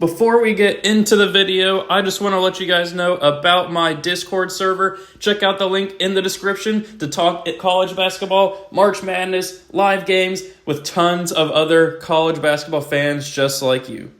Before we get into the video, I just want to let you guys know about my Discord server. Check out the link in the description to talk college basketball, March Madness, live games with tons of other college basketball fans just like you.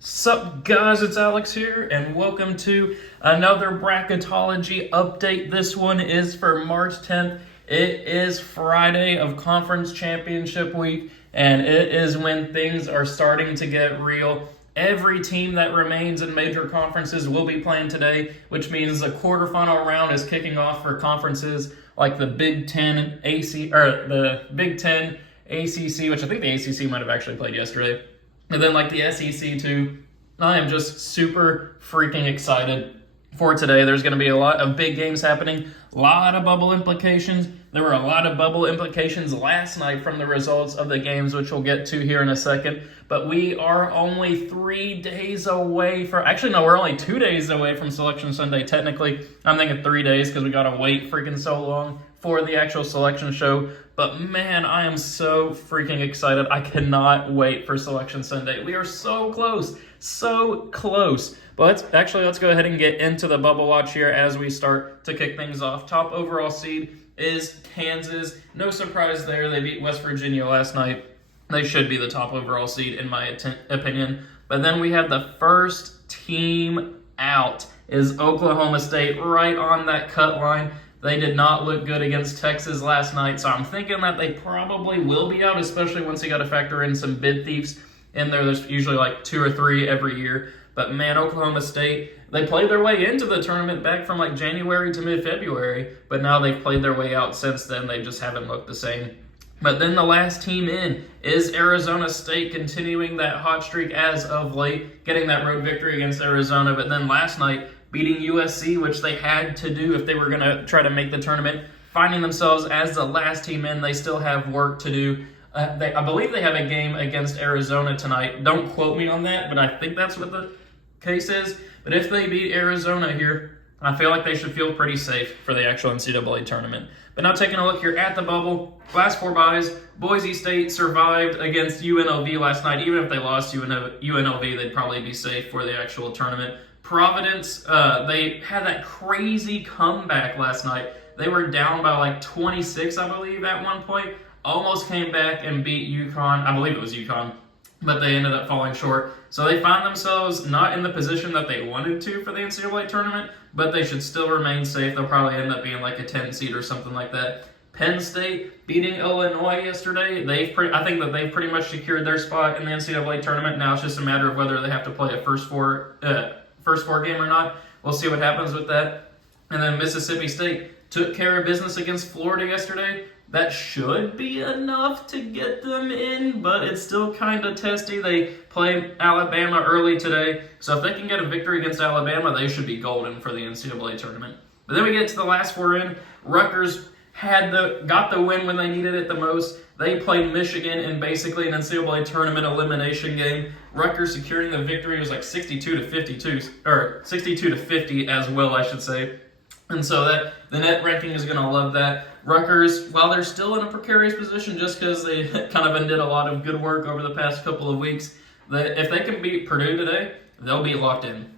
Sup guys, it's Alex here, and welcome to another Bracketology update. This one is for March 10th. It is Friday of Conference Championship Week, and it is when things are starting to get real. Every team that remains in major conferences will be playing today, which means the quarterfinal round is kicking off for conferences like the Big Ten the Big Ten ACC, which I think the ACC might have actually played yesterday, and then like the SEC too. I am just super freaking excited for today. There's going to be a lot of big games happening, a lot of bubble implications. There were a lot of bubble implications last night from the results of the games, which we'll get to here in a second. But we are only 3 days away from, actually no, we're only 2 days away from Selection Sunday. Technically, I'm thinking 3 days because we got to wait freaking so long for the actual selection show. But man, I am so freaking excited. I cannot wait for Selection Sunday. We are so close, so close. But let's go ahead and get into the bubble watch here as we start to kick things off. Top overall seed is Kansas. No surprise there. They beat West Virginia last night. They should be the top overall seed in my opinion. But then we have the first team out is Oklahoma State, right on that cut line. They did not look good against Texas last night, so I'm thinking that they probably will be out, especially once you got to factor in some bid thieves in there. There's usually like 2 or 3 every year. But man, Oklahoma State, they played their way into the tournament back from like January to mid-February, but now they've played their way out since then. They just haven't looked the same. But then the last team in is Arizona State, continuing that hot streak as of late, getting that road victory against Arizona. But then last night, beating USC, which they had to do if they were going to try to make the tournament, finding themselves as the last team in. They still have work to do. I believe they have a game against Arizona tonight. Don't quote me on that, but I think that's what the case is. But if they beat Arizona here, I feel like they should feel pretty safe for the actual NCAA tournament. But now taking a look here at the bubble, last 4 byes, Boise State survived against UNLV last night. Even if they lost UNLV, they'd probably be safe for the actual tournament. Providence, they had that crazy comeback last night. They were down by like 26, I believe, at one point. Almost came back and beat UConn. I believe it was UConn, but they ended up falling short. So they found themselves not in the position that they wanted to for the NCAA tournament, but they should still remain safe. They'll probably end up being like a 10 seed or something like that. Penn State beating Illinois yesterday. I think that they've pretty much secured their spot in the NCAA tournament. Now it's just a matter of whether they have to play a first four game or not. We'll see what happens with that. And then Mississippi State took care of business against Florida yesterday. That should be enough to get them in, but it's still kind of testy. They play Alabama early today, so if they can get a victory against Alabama, they should be golden for the NCAA tournament. But then we get to the last 4 in. Rutgers got the win when they needed it the most. They played Michigan in basically an NCAA tournament elimination game. Rutgers securing the victory. It was like 62-52, or 62-50 as well, I should say. And so the net ranking is going to love that. Rutgers, while they're still in a precarious position just because they kind of undid a lot of good work over the past couple of weeks, if they can beat Purdue today, they'll be locked in.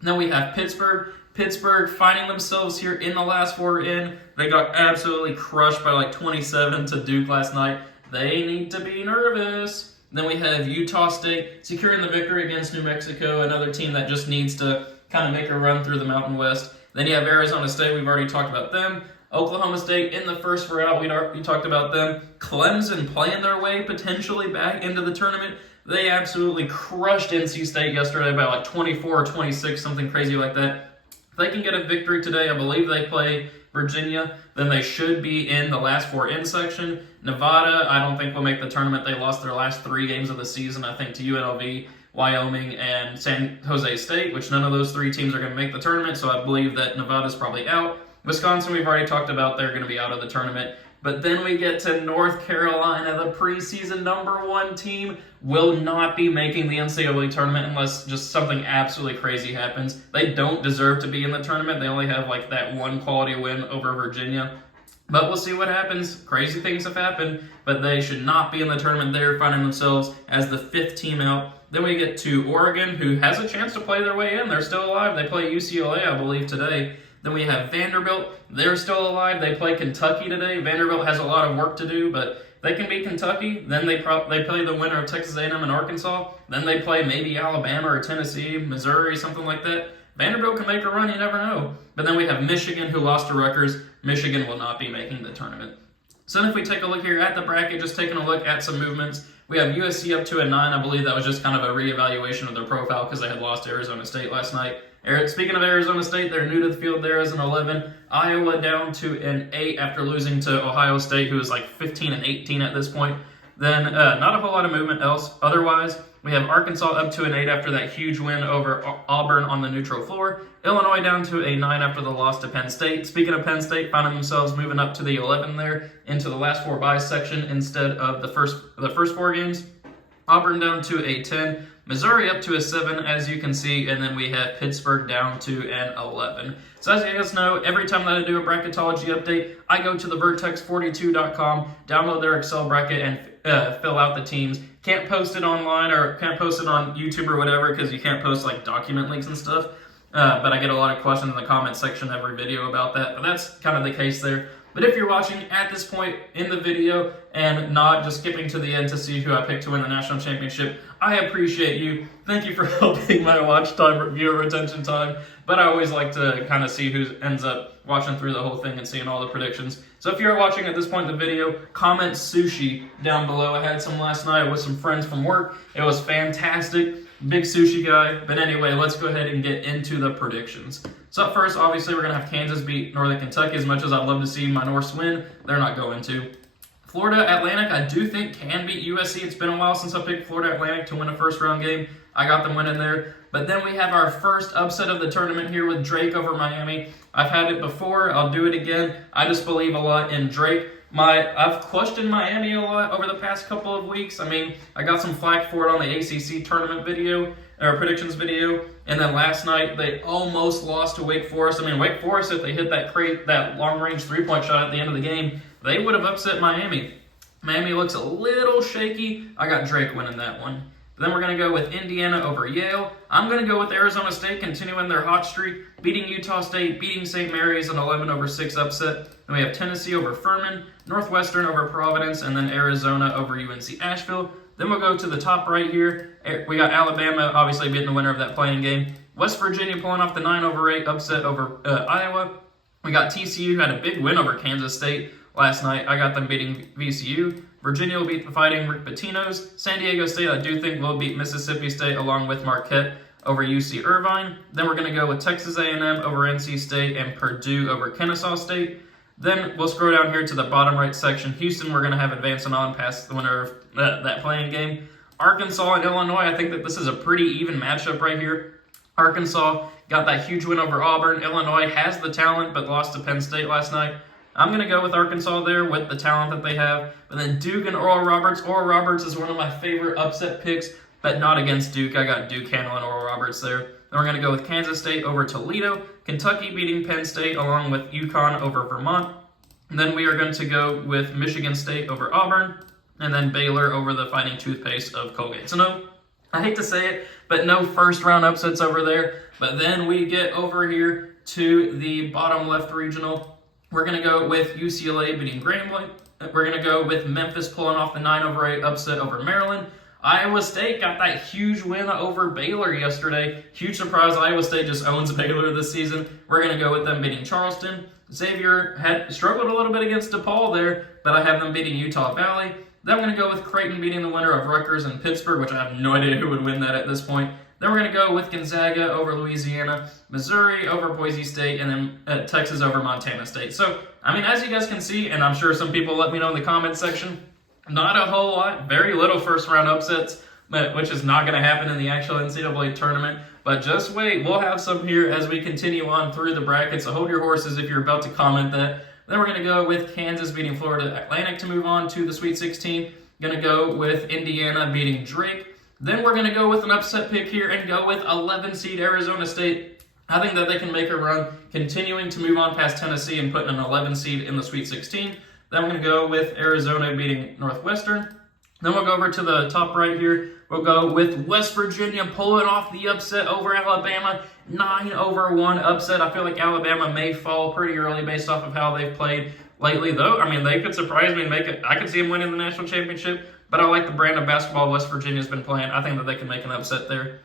Then we have Pittsburgh. Pittsburgh finding themselves here in the last 4 in. They got absolutely crushed by like 27 to Duke last night. They need to be nervous. Then we have Utah State securing the victory against New Mexico, another team that just needs to kind of make a run through the Mountain West. Then you have Arizona State. We've already talked about them. Oklahoma State in the first 4 out. We talked about them. Clemson playing their way potentially back into the tournament. They absolutely crushed NC State yesterday by like 24 or 26, something crazy like that. If they can get a victory today, I believe they play Virginia, then they should be in the last 4 in section. Nevada, I don't think will make the tournament. They lost their last 3 games of the season, I think, to UNLV, Wyoming, and San Jose State, which none of those 3 teams are going to make the tournament, so I believe that Nevada's probably out. Wisconsin, we've already talked about, they're going to be out of the tournament. But then we get to North Carolina, the preseason #1 team, will not be making the NCAA tournament unless just something absolutely crazy happens. They don't deserve to be in the tournament. They only have like that 1 quality win over Virginia. But we'll see what happens. Crazy things have happened, but they should not be in the tournament. They're finding themselves as the 5th team out. Then we get to Oregon, who has a chance to play their way in. They're still alive. They play UCLA, I believe, today. Then we have Vanderbilt. They're still alive. They play Kentucky today. Vanderbilt has a lot of work to do, but they can beat Kentucky. Then they play the winner of Texas A&M and Arkansas. Then they play maybe Alabama or Tennessee, Missouri, something like that. Vanderbilt can make a run. You never know. But then we have Michigan, who lost to Rutgers. Michigan will not be making the tournament. So then if we take a look here at the bracket, just taking a look at some movements, we have USC up to a 9. I believe that was just kind of a reevaluation of their profile because they had lost to Arizona State last night. Speaking of Arizona State, they're new to the field there as an 11. Iowa down to an 8 after losing to Ohio State, who is like 15-18 at this point. Then not a whole lot of movement else. Otherwise, we have Arkansas up to an 8 after that huge win over Auburn on the neutral floor. Illinois down to a 9 after the loss to Penn State. Speaking of Penn State, finding themselves moving up to the 11 there into the last 4 buys section instead of the first 4 games. Auburn down to a 10. Missouri up to a 7, as you can see, and then we have Pittsburgh down to an 11. So as you guys know, every time that I do a bracketology update, I go to the vertex42.com, download their Excel bracket, and fill out the teams. Can't post it online or can't post it on YouTube or whatever because you can't post like document links and stuff. But I get a lot of questions in the comment section every video about that. But that's kind of the case there. But if you're watching at this point in the video and not just skipping to the end to see who I picked to win the national championship, I appreciate you. Thank you for helping my watch time, viewer retention time. But I always like to kind of see who ends up watching through the whole thing and seeing all the predictions. So if you're watching at this point in the video, comment sushi down below. I had some last night with some friends from work. It was fantastic. Big sushi guy. But anyway, let's go ahead and get into the predictions. So up first, obviously, we're going to have Kansas beat Northern Kentucky. As much as I'd love to see my Norse win, they're not going to. Florida Atlantic, I do think can beat USC. It's been a while since I picked Florida Atlantic to win a first-round game. I got them winning there. But then we have our first upset of the tournament here with Drake over Miami. I've had it before. I'll do it again. I just believe a lot in Drake. I've questioned Miami a lot over the past couple of weeks. I mean, I got some flack for it on the ACC tournament video, or predictions video, and then last night they almost lost to Wake Forest. I mean, Wake Forest, if they hit that long-range three-point shot at the end of the game, they would have upset Miami. Miami looks a little shaky. I got Drake winning that one. Then we're going to go with Indiana over Yale. I'm going to go with Arizona State continuing their hot streak, beating Utah State, beating St. Mary's, an 11-6 upset. Then we have Tennessee over Furman, Northwestern over Providence, and then Arizona over UNC Asheville. Then we'll go to the top right here. We got Alabama obviously beating the winner of that playing game. West Virginia pulling off the 9-8 upset over Iowa. We got TCU had a big win over Kansas State last night. I got them beating VCU. Virginia will beat the Fighting Rick Pitino's. San Diego State, I do think, will beat Mississippi State along with Marquette over UC Irvine. Then we're going to go with Texas A&M over NC State and Purdue over Kennesaw State. Then we'll scroll down here to the bottom right section. Houston, we're going to have advancing on past the winner of that playing game. Arkansas and Illinois, I think that this is a pretty even matchup right here. Arkansas got that huge win over Auburn. Illinois has the talent but lost to Penn State last night. I'm going to go with Arkansas there with the talent that they have. But then Duke and Oral Roberts. Oral Roberts is one of my favorite upset picks, but not against Duke. I got Duke handling Oral Roberts there. Then we're going to go with Kansas State over Toledo. Kentucky beating Penn State along with UConn over Vermont. And then we are going to go with Michigan State over Auburn. And then Baylor over the Fighting Toothpaste of Colgate. So no, I hate to say it, but no first round upsets over there. But then we get over here to the bottom left regional. We're going to go with UCLA beating Grambling. We're going to go with Memphis pulling off the 9-8 upset over Maryland. Iowa State got that huge win over Baylor yesterday. Huge surprise, Iowa State just owns Baylor this season. We're going to go with them beating Charleston. Xavier had struggled a little bit against DePaul there, but I have them beating Utah Valley. Then I'm going to go with Creighton beating the winner of Rutgers and Pittsburgh, which I have no idea who would win that at this point. Then we're going to go with Gonzaga over Louisiana, Missouri over Boise State, and then Texas over Montana State. So, I mean, as you guys can see, and I'm sure some people let me know in the comments section, not a whole lot, very little first-round upsets, which is not going to happen in the actual NCAA tournament. But just wait, we'll have some here as we continue on through the bracket, so hold your horses if you're about to comment that. Then we're going to go with Kansas beating Florida Atlantic to move on to the Sweet 16. Going to go with Indiana beating Drake. Then we're going to go with an upset pick here and go with 11-seed Arizona State. I think that they can make a run, continuing to move on past Tennessee and putting an 11-seed in the Sweet 16. Then we're going to go with Arizona beating Northwestern. Then we'll go over to the top right here. we'll go with West Virginia pulling off the upset over Alabama. 9-1 upset. I feel like Alabama may fall pretty early based off of how they've played lately, though. I mean, they could surprise me and make it. I could see them winning the national championship, but I like the brand of basketball West Virginia's been playing. I think that they can make an upset there.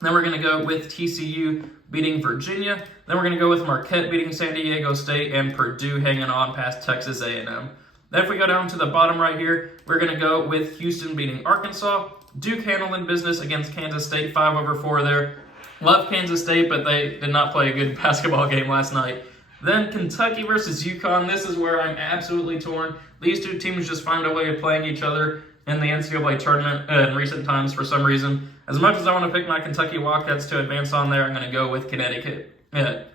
Then we're going to go with TCU beating Virginia. Then we're going to go with Marquette beating San Diego State and Purdue hanging on past Texas A&M. Then if we go down to the bottom right here, we're going to go with Houston beating Arkansas. Duke handling business against Kansas State, 5-4 there. Love Kansas State, but they did not play a good basketball game last night. Then Kentucky versus UConn. This is where I'm absolutely torn. These two teams just find a way of playing each other in the NCAA tournament in recent times for some reason. As much as I want to pick my Kentucky Wildcats to advance on there, I'm going to go with Connecticut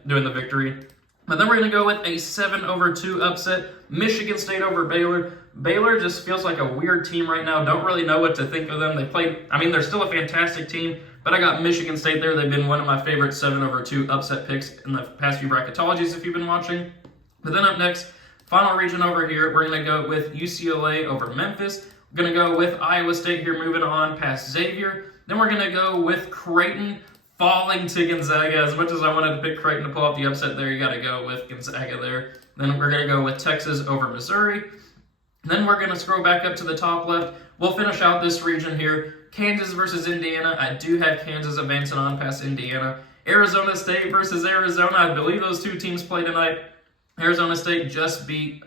doing the victory. But then we're going to go with a 7-2 upset. Michigan State over Baylor. Baylor just feels like a weird team right now. Don't really know what to think of them. They're still a fantastic team, but I got Michigan State there. They've been one of my favorite 7-2 upset picks in the past few bracketologies if you've been watching. But then up next, final region over here, we're going to go with UCLA over Memphis. We're going to go with Iowa State here, moving on past Xavier. Then we're going to go with Creighton falling to Gonzaga. As much as I wanted to pick Creighton to pull off the upset there, you got to go with Gonzaga there. Then we're going to go with Texas over Missouri. Then we're going to scroll back up to the top left. We'll finish out this region here. Kansas versus Indiana. I do have Kansas advancing on past Indiana. Arizona State versus Arizona. I believe those two teams play tonight. Arizona State just beat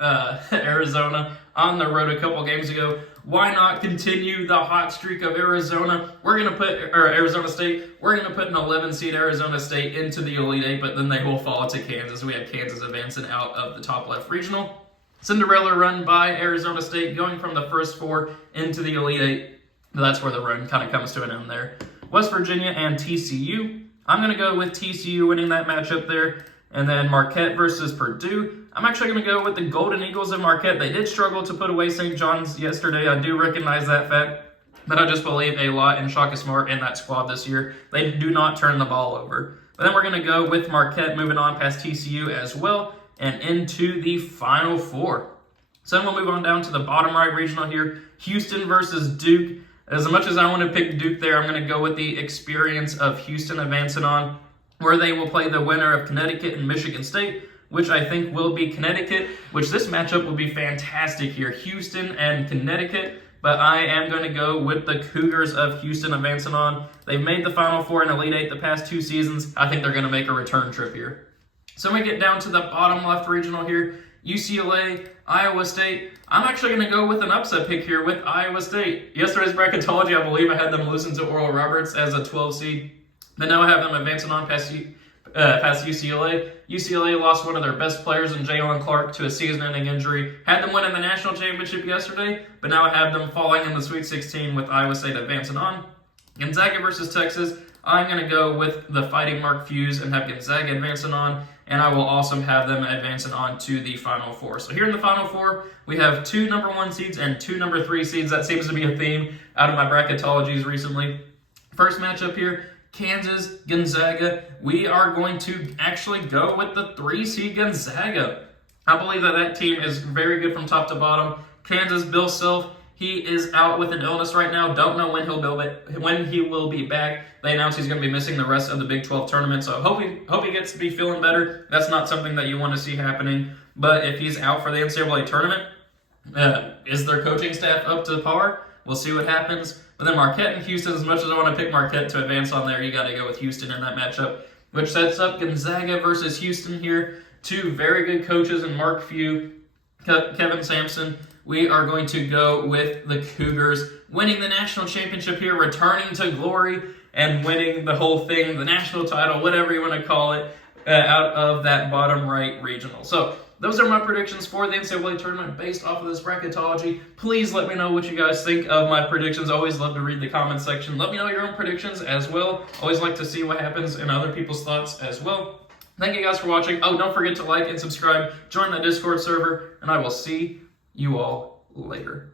Arizona on the road a couple games ago. Why not continue the hot streak of Arizona? Arizona State. We're going to put an 11-seed Arizona State into the Elite Eight, but then they will fall to Kansas. We have Kansas advancing out of the top left regional. Cinderella run by Arizona State, going from the first 4 into the Elite Eight. That's where the run kind of comes to an end there. West Virginia and TCU. I'm going to go with TCU winning that matchup there. And then Marquette versus Purdue. I'm actually going to go with the Golden Eagles of Marquette. They did struggle to put away St. John's yesterday. I do recognize that fact. But I just believe a lot in Shaka Smart in that squad this year. They do not turn the ball over. But then we're going to go with Marquette moving on past TCU as well and into the Final Four. So then we'll move on down to the bottom right regional here. Houston versus Duke. As much as I want to pick Duke there, I'm going to go with the experience of Houston advancing on, where they will play the winner of Connecticut and Michigan State, which I think will be Connecticut, which this matchup will be fantastic here. Houston and Connecticut, but I am going to go with the Cougars of Houston advancing on. They've made the Final Four and Elite Eight the past 2 seasons. I think they're going to make a return trip here. So we get down to the bottom left regional here. UCLA, Iowa State. I'm actually going to go with an upset pick here with Iowa State. Yesterday's bracketology, I believe I had them losing to Oral Roberts as a 12 seed. But now I have them advancing on past UCLA. UCLA lost one of their best players in Jalen Clark to a season-ending injury. Had them winning the national championship yesterday, but now I have them falling in the Sweet 16 with Iowa State advancing on. Gonzaga versus Texas. I'm going to go with the Fighting Mark Fuse and have Gonzaga advancing on, and I will also have them advancing on to the Final Four. So here in the Final Four, we have 2 number 1 seeds and 2 number 3 seeds. That seems to be a theme out of my bracketologies recently. First matchup here, Kansas, Gonzaga. We are going to actually go with the 3-seed Gonzaga. I believe that team is very good from top to bottom. Kansas, Bill Self, he is out with an illness right now. Don't know when he will be back. They announced he's going to be missing the rest of the Big 12 tournament, so hope he gets to be feeling better. That's not something that you want to see happening. But if he's out for the NCAA tournament, is their coaching staff up to par? We'll see what happens. But then Marquette and Houston, as much as I want to pick Marquette to advance on there, you got to go with Houston in that matchup, which sets up Gonzaga versus Houston here. 2 very good coaches in Mark Few, Kevin Sampson. We are going to go with the Cougars winning the national championship here, returning to glory, and winning the whole thing, the national title, whatever you want to call it, out of that bottom right regional. So those are my predictions for the NCAA tournament based off of this bracketology. Please let me know what you guys think of my predictions. Always love to read the comment section. Let me know your own predictions as well. Always like to see what happens in other people's thoughts as well. Thank you guys for watching. Oh, don't forget to like and subscribe. Join the Discord server, and I will see you all later.